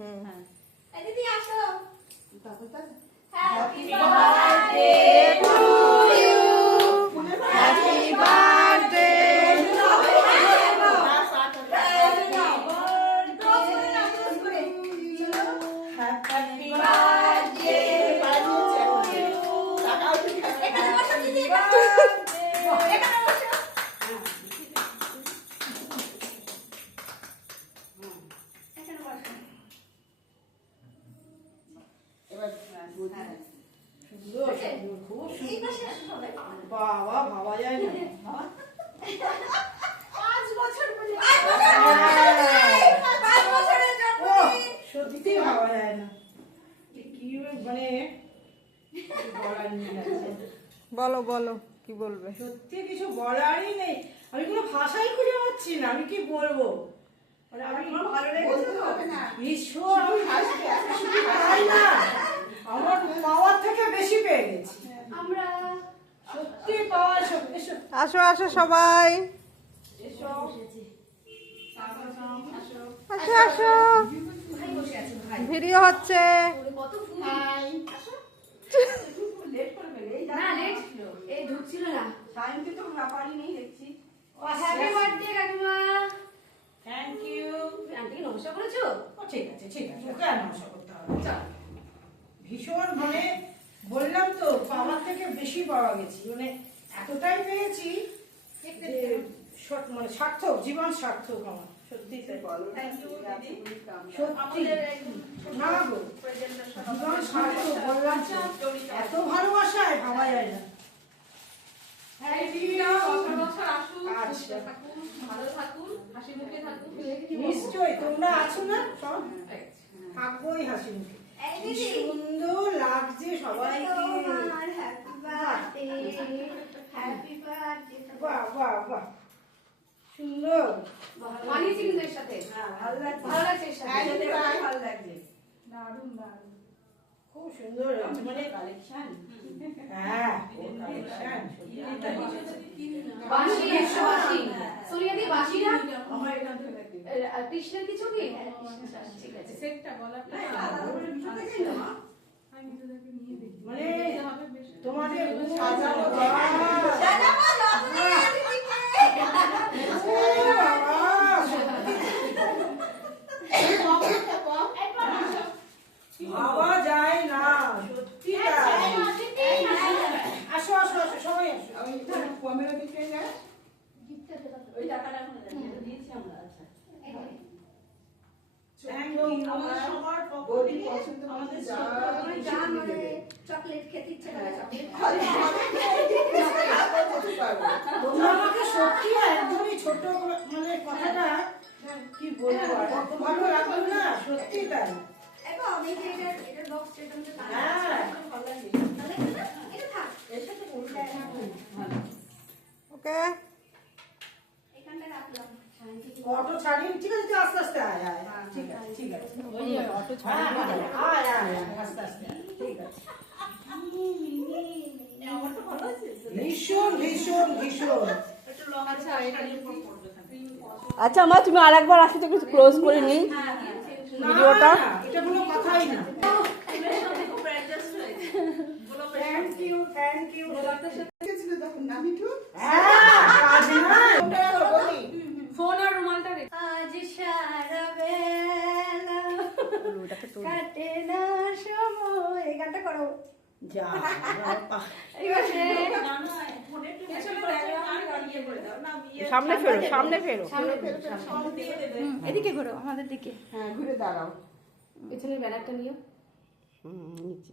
এই দিদি আসো। Happy birthday to you, happy birthday. বাবা ভাবা যায় না। 5 বছর বলে সত্যি ভাবা যায় না কি মানে বলার নেই। বলো বলো কি বলবে? সত্যি কিছু বলারই নেই, আমি কোনো ভাষাই খুঁজে পাচ্ছি না, আমি কি বলবো। মানে আমি ভালো লেগেছে তো না? ভীষণ আমি পাই না, আমার পাওয়ার থেকে বেশি পেয়ে গেছি আমরা সত্যি পাওয়ার। আসো আসো সবাই, আসো আসো, ভাই বসে আছে ভাই। ভিডিও হচ্ছে। কত ফুল। আসো। লেট করবে এই না লেট ছিল। এই ঢুকছিল না। টাইমতে তো ব্যাপারই নেই দেখছি। হ্যাপি বার্থডে কাকিমা। Thank you. আন্টিকে নমস্কার করেছো? ঠিক আছে ঠিক আছে, ওকে আর নমস্কার করতে হবে। চল, ভীষণ মানে বললাম তো পাওয়ার থেকে বেশি পাওয়া গেছি, মানে এতটাই পেয়েছি যে মানে সার্থক, জীবন সার্থক আমার। সত্যি তাই। থ্যাংক ইউ দিদি। সত্যি না গো, প্রেজেন্টটা জীবন সার্থক বললাম তো, এত ভালোবাসায় ভাবা যায় না। আচ্ছা, ভালো থাকুন, হাসি মুখে থাকুন। নিশ্চয়ই তোমরা আছো না, সব থাকবোই হাসি মুখে। কি সুন্দর লাগছে সবাইকে। বাহ বাহ বাহ, সুন্দর। মানিয়েছি কিন্তু এর সাথে। ভালো লাগছে, ভালো লাগছে এর সাথে। ভালো লাগছে, খুব সুন্দর হয়েছে। মানে হ্যাঁ, বাঁশি 180। সোনিয়া দি বাঁশি না? কৃষ্ণের কিছু কি? ঠিক আছে। মানে তোমাদের ভাবা যায় না, সত্যি তাই। আসো আসো আসো, সবাই আসো। ওই টাকাটা এখন দিয়েছি আমরা। আচ্ছা। Thank you. আমাদের সবার বডি পছন্দ, আমাদের চকলেট খেতে ইচ্ছে করে চকলেট। তোমরা আমাকে সত্যি একদমই ছোট মানে কথাটা কি বলবো, আর কত ভালো লাগলো না, সত্যি তাই। দেখো আমি যে এটার বক্স এটা তো হ্যাঁ, ভালো লাগে। ভালো লাগে না? এটা থাক। এর সাথে ভালো। ওকে, এখানটা রাখলাম। অটো ছাড়িয়ে ঠিক আছে, তুই আস্তে আস্তে আয় আয়, ঠিক আছে ঠিক আছে, অটো ছাড়িয়ে আয় আয় আয়, আস্তে আস্তে আয়, ঠিক আছে। আমারটা ভালো আছে। ভীষণ ভীষণ ভীষণ। একটু লং আছে এখানে উপর পড়বে থাকে। আচ্ছা মা, তুমি আরেকবার আসি তো একটু ক্লোজ করে নিই ভিডিওটা। না, এটা কোনো কথাই না। ফুলের সাথে খুব অ্যাডজাস্ট হয়েছে। গোলাপের থ্যাংক ইউ থ্যাংক ইউ। গোলাপটার সাথে হ্যাঁ, কাজ নাই। ফোন আর রুমালটা রে। আজ সারা বেলা কাটে না সময়। এই গানটা করো। যা বাবা। সামনে ফেরো, সামনে ফেরো। এদিকে ঘোরো, আমাদের দিকে। হ্যাঁ, ঘুরে দাঁড়াও। পেছনের ব্যানারটা নিও। নিচে